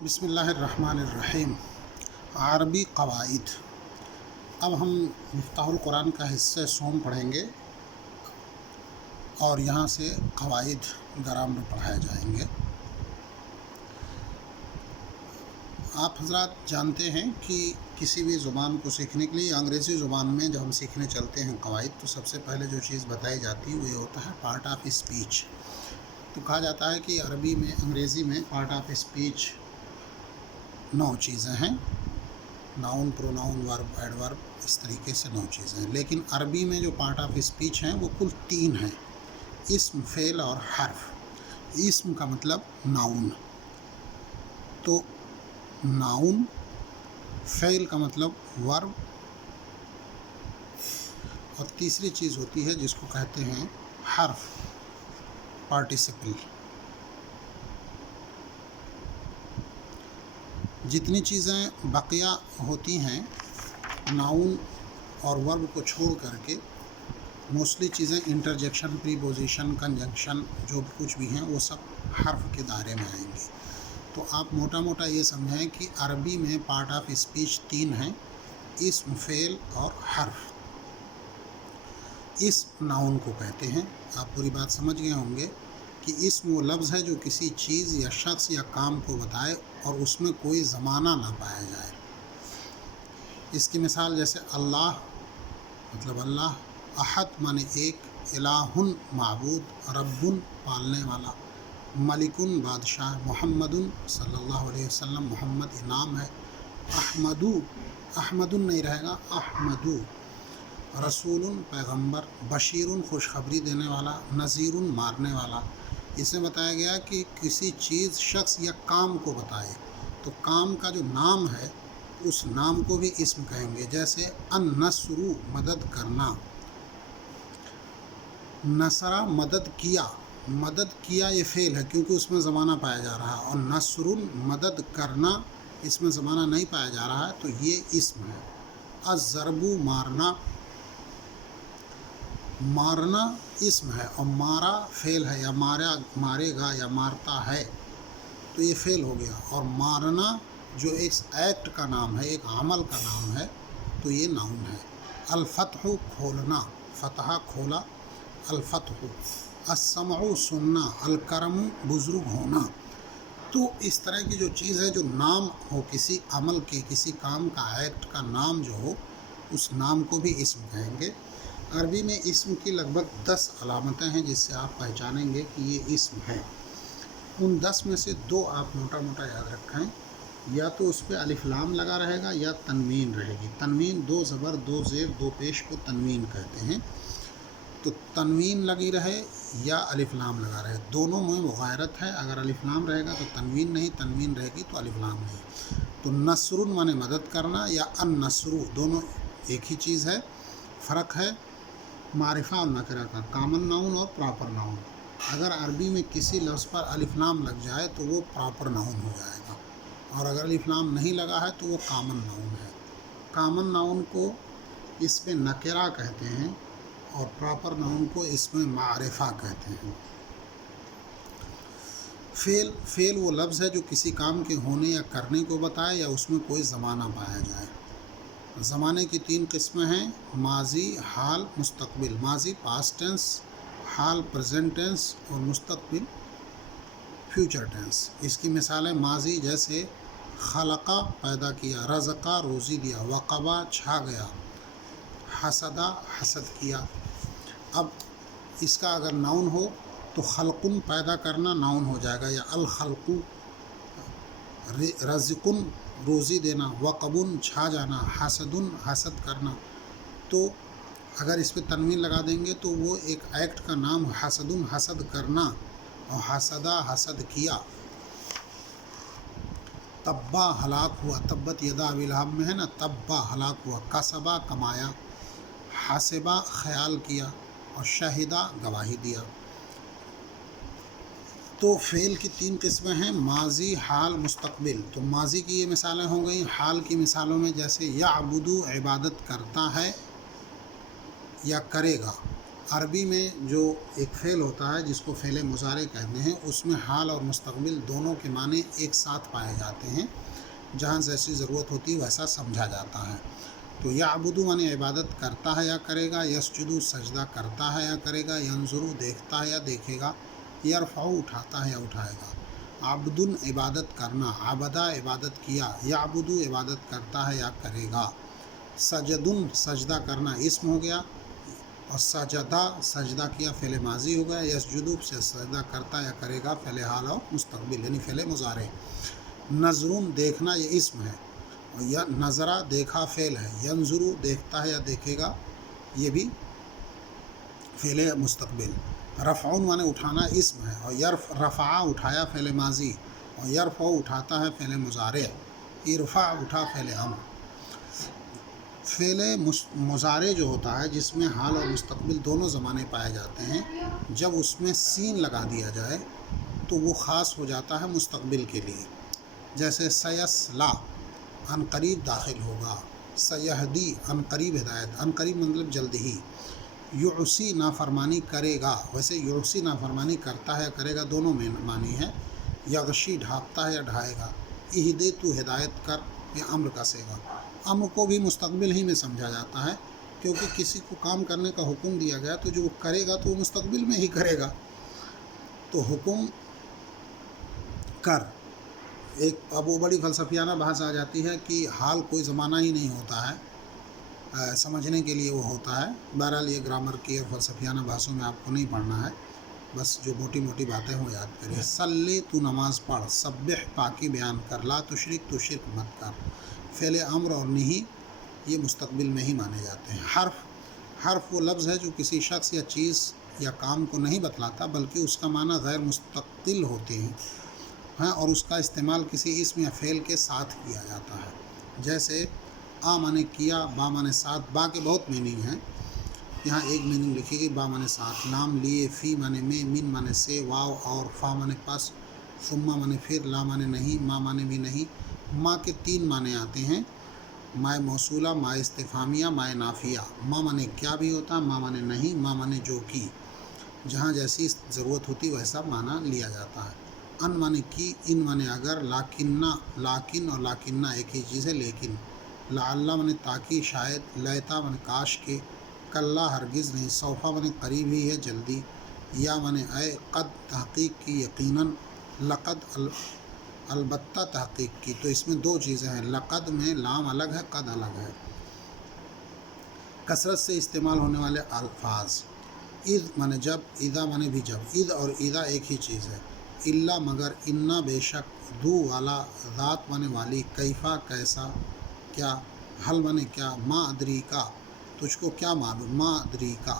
بسم اللہ الرحمن الرحیم۔ عربی قواعد۔ اب ہم مفتاح القرآن کا حصہ سوم پڑھیں گے اور یہاں سے قواعد گرامر پڑھائے جائیں گے۔ آپ حضرات جانتے ہیں کہ کسی بھی زبان کو سیکھنے کے لیے انگریزی زبان میں جب ہم سیکھنے چلتے ہیں قواعد، تو سب سے پہلے جو چیز بتائی جاتی ہے وہ یہ ہوتا ہے پارٹ آف اسپیچ۔ تو کہا جاتا ہے کہ عربی میں انگریزی میں پارٹ آف اسپیچ 9 چیزیں ہیں، ناؤن، پروناؤن، ورب، ایڈورب، اس طریقے سے 9 چیزیں ہیں۔ لیکن عربی میں جو پارٹ آف اسپیچ ہیں وہ کل 3 ہیں: اسم، فعل اور حرف۔ اسم کا مطلب ناؤن، تو ناؤن، فعل کا مطلب ورب، اور تیسری چیز ہوتی ہے جس کو کہتے ہیں حرف، پارٹیسپل۔ جتنی چیزیں بقیہ ہوتی ہیں ناؤن اور ورب کو چھوڑ کر کے، موسٹلی چیزیں انٹرجیکشن، پریپوزیشن، کنجنکشن جو کچھ بھی ہیں وہ سب حرف کے دائرے میں آئیں گی۔ تو آپ موٹا موٹا یہ سمجھیں کہ عربی میں پارٹ آف اسپیچ 3 ہیں: اسم، فعل اور حرف۔ اسم ناؤن کو کہتے ہیں۔ آپ پوری بات سمجھ گئے ہوں گے کہ اسم وہ لفظ ہے جو کسی چیز یا شخص یا کام کو بتائے اور اس میں کوئی زمانہ نہ پایا جائے۔ اس کی مثال جیسے اللہ مطلب اللہ، احد مانے ایک، الہ معبود، رب پالنے والا، ملک بادشاہ، محمد صلی اللہ علیہ وسلم محمد نام ہے، احمد نہیں رہے گا، احمد، رسول پیغمبر، بشیر خوشخبری دینے والا، نذیر مارنے والا۔ اس میں بتایا گیا کہ کسی چیز، شخص یا کام کو بتائے تو کام کا جو نام ہے اس نام کو بھی اسم کہیں گے۔ جیسے النصر مدد کرنا، نصرہ مدد کیا، مدد کیا یہ فعل ہے کیونکہ اس میں زمانہ پایا جا رہا ہے، اور نصر مدد کرنا اس میں زمانہ نہیں پایا جا رہا ہے تو یہ اسم ہے۔ الضرب مارنا، مارنا اسم ہے اور مارا فعل ہے، یا مارے گا یا مارتا ہے تو یہ فعل ہو گیا، اور مارنا جو ایک ایکٹ کا نام ہے، ایک عمل کا نام ہے تو یہ ناؤن ہے۔ الفتح کھولنا، فتح کھولا، الفتح۔ السمع سننا، الکرم بزرگ ہونا۔ تو اس طرح کی جو چیز ہے جو نام ہو کسی عمل کے، کسی کام کا، ایکٹ کا نام جو ہو، اس نام کو بھی اسم کہیں گے۔ عربی میں اسم کی لگ بھگ 10 علامتیں ہیں جس سے آپ پہچانیں گے کہ یہ اسم ہے۔ ان 10 میں سے 2 آپ موٹا موٹا یاد رکھیں، یا تو اس پہ الف لام لگا رہے گا یا تنوین رہے گی۔ تنوین 2 زبر 2 زیر 2 پیش کو تنوین کہتے ہیں، تو تنوین لگی رہے یا الف لام لگا رہے، دونوں میں مغایرت ہے۔ اگر الف لام رہے گا تو تنوین نہیں، تنوین رہے گی تو الف لام نہیں۔ تو نصر مانے مدد کرنا یا النصر، دونوں ایک ہی چیز ہے، فرق ہے معرفہ اور نکرہ کا، کامن ناؤن اور پراپر ناؤن۔ اگر عربی میں کسی لفظ پر الف لام لگ جائے تو وہ پراپر ناؤن ہو جائے گا، اور اگر الف لام نہیں لگا ہے تو وہ کامن ناؤن ہے۔ کامن ناؤن کو اس میں نکرہ کہتے ہیں اور پراپر ناؤن کو اس میں معرفہ کہتے ہیں۔ فعل وہ لفظ ہے جو کسی کام کے ہونے یا کرنے کو بتائے یا اس میں کوئی زمانہ پایا جائے۔ زمانے کی 3 قسمیں ہیں: ماضی، حال، مستقبل۔ ماضی پاسٹ ٹینس، حال پریزنٹ ٹینس اور مستقبل فیوچر ٹینس۔ اس کی مثالیں ماضی جیسے خلقہ پیدا کیا، رزقہ روزی دیا، وقبہ چھا گیا، حسدہ حسد کیا۔ اب اس کا اگر ناؤن ہو تو خلقن پیدا کرنا ناؤن ہو جائے گا، یا الخلق، رزقن روزی دینا، وقبن چھا جانا، حسدن حسد کرنا۔ تو اگر اس پہ تنوین لگا دیں گے تو وہ ایک ایکٹ کا نام، حسدن حسد کرنا، اور حسدہ حسد کیا۔ تبا ہلاک ہوا، تبت یدا ابی لہب میں ہے نا، تبا ہلاک ہوا۔ کسبہ کمایا، حسبہ خیال کیا، اور شہدہ گواہی دیا۔ تو فعل کی 3 قسمیں ہیں: ماضی، حال، مستقبل۔ تو ماضی کی یہ مثالیں ہو گئیں۔ حال کی مثالوں میں جیسے یعبد عبادت کرتا ہے یا کرے گا، عربی میں جو ایک فعل ہوتا ہے جس کو فعل مضارع کہتے ہیں، اس میں حال اور مستقبل دونوں کے معنی ایک ساتھ پائے جاتے ہیں، جہاں جیسی ضرورت ہوتی ہے ویسا سمجھا جاتا ہے۔ تو یعبدو معنی عبادت کرتا ہے یا کرے گا، یسجدو سجدہ کرتا ہے یا کرے گا، ینظرو دیکھتا ہے یا دیکھے گا، یرفعو اٹھاتا ہے یا اٹھائے گا۔ عبدن عبادت کرنا، عبدہ عبادت کیا، یعبدو عبادت کرتا ہے یا کرے گا۔ سجدن سجدہ کرنا اسم ہو گیا، اور سجدہ سجدہ کیا فعل ماضی ہو گیا، یسجدو سے سجدہ کرتا یا کرے گا فعل حال اور مستقبل یعنی فعل مضارع۔ نظرن دیکھنا یہ اسم ہے، اور یا نظرہ دیکھا فعل ہے، ینظرو دیکھتا ہے یا دیکھے گا یہ بھی فعل مستقبل۔ رفعون معنی اٹھانا اسم ہے، اور رفع اٹھایا فعل ماضی، اور یرفع اٹھاتا ہے فعل مضارع، ارفع اٹھا فعل امر۔ فعل مضارع جو ہوتا ہے جس میں حال اور مستقبل دونوں زمانے پائے جاتے ہیں، جب اس میں سین لگا دیا جائے تو وہ خاص ہو جاتا ہے مستقبل کے لیے، جیسے سیصلا عن قریب داخل ہوگا، سیہدی عن قریب ہدایت، عن قریب مطلب جلد ہی، یعصی نافرمانی کرے گا، ویسے یعصی نافرمانی کرتا ہے یا کرے گا دونوں میں معنی ہے، یغشی ڈھانپتا ہے یا ڈھائے گا، اہدے تو ہدایت کر یہ امر کا صیغہ۔ امر کو بھی مستقبل ہی میں سمجھا جاتا ہے، کیونکہ کسی کو کام کرنے کا حکم دیا گیا تو جو وہ کرے گا تو وہ مستقبل میں ہی کرے گا، تو حکم کر۔ ایک اب وہ بڑی فلسفیانہ بحث آ جاتی ہے کہ حال کوئی زمانہ ہی نہیں ہوتا ہے، سمجھنے کے لیے وہ ہوتا ہے۔ بہرحال یہ گرامر کی اور فلسفیانہ بحثوں میں آپ کو نہیں پڑھنا ہے، بس جو موٹی موٹی باتیں ہوں یاد کریے۔ صلی تو نماز پڑھ، سبح پاکی بیان کر، لا تشرک تو شرک مت کر۔ فعل امر اور نہیں یہ مستقبل میں ہی مانے جاتے ہیں۔ حرف وہ لفظ ہے جو کسی شخص یا چیز یا کام کو نہیں بتلاتا بلکہ اس کا معنی غیر مستقل ہوتے ہیں اور اس کا استعمال کسی اسم یا فعل کے ساتھ کیا جاتا ہے، جیسے آ مانے کیا، با مانے ساتھ۔ با کے بہت میننگ ہیں، یہاں ایک میننگ لکھی گئی، با مانے ساتھ۔ لام لیے، فی مانے میں، من مانے سے، واو اور فا مانے پس، ثم مانے پھر، لا مانے نہیں، ما مانے بھی نہیں۔ ما کے 3 معنی آتے ہیں، مائے موصولہ، مائے استفہامیہ، مائے نافیہ۔ ما مانے کیا بھی ہوتا ہے، ما مانے نہیں، ما مانے جو کی، جہاں جیسی ضرورت ہوتی ویسا معنی لیا جاتا ہے۔ ان مانے کی، ان مانے اگر، لاکنہ، لاکن اور لاکنہ ایک ہی چیز ہے لیکن۔ لعل مانے تاکہ، شاید۔ لیتا مانے کاش کے، کلا ہرگز نہیں، سوفا مانے قریب ہی ہے، جلدی، یا مانے اے، قد تحقیق کی، یقیناً، لقد البتہ تحقیق کی۔ تو اس میں 2 چیزیں ہیں، لقد میں لام الگ ہے، قد الگ ہے۔ کثرت سے استعمال ہونے والے الفاظ، اذ مانے جب، اذا مانے بھی جب۔ اذ اور اذا ایک ہی چیز ہے۔ الا مگر، انا بے شک، ذو والا، ذات مانے والی، کیفا کیسا، کیا، حل مانے کیا، ما ادری کا تجھ کو کیا معلوم، ما ادری کا۔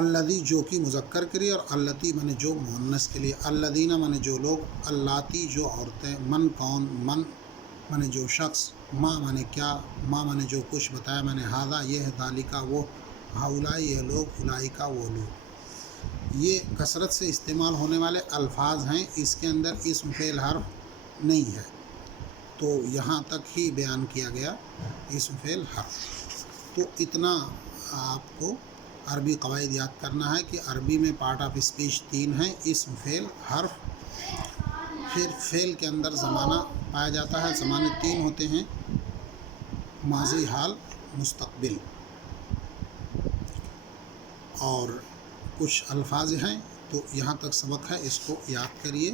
الذی جو کی مذکر کے لیے، اور اللتی مانے جو مؤنث کے لیے۔ الذین مانے جو لوگ، اللاتی جو عورتیں، من کون، من مانے جو شخص، ما مانے کیا، ما مانے جو کچھ بتایا میں نے، ھذا یہ ہے، ذالکا وہ، ہؤلاء یہ لوگ، اولئک وہ لوگ۔ یہ کثرت سے استعمال ہونے والے الفاظ ہیں، اس کے اندر اسم فعل حرف نہیں ہے، تو یہاں تک ہی بیان کیا گیا اسم فعل حرف۔ تو اتنا آپ کو عربی قواعد یاد کرنا ہے کہ عربی میں پارٹ آف اسپیچ 3 ہیں، اسم فعل حرف، پھر فعل کے اندر زمانہ پایا جاتا ہے، زمانے 3 ہوتے ہیں، ماضی، حال، مستقبل، اور کچھ الفاظ ہیں۔ تو یہاں تک سبق ہے، اس کو یاد کریے۔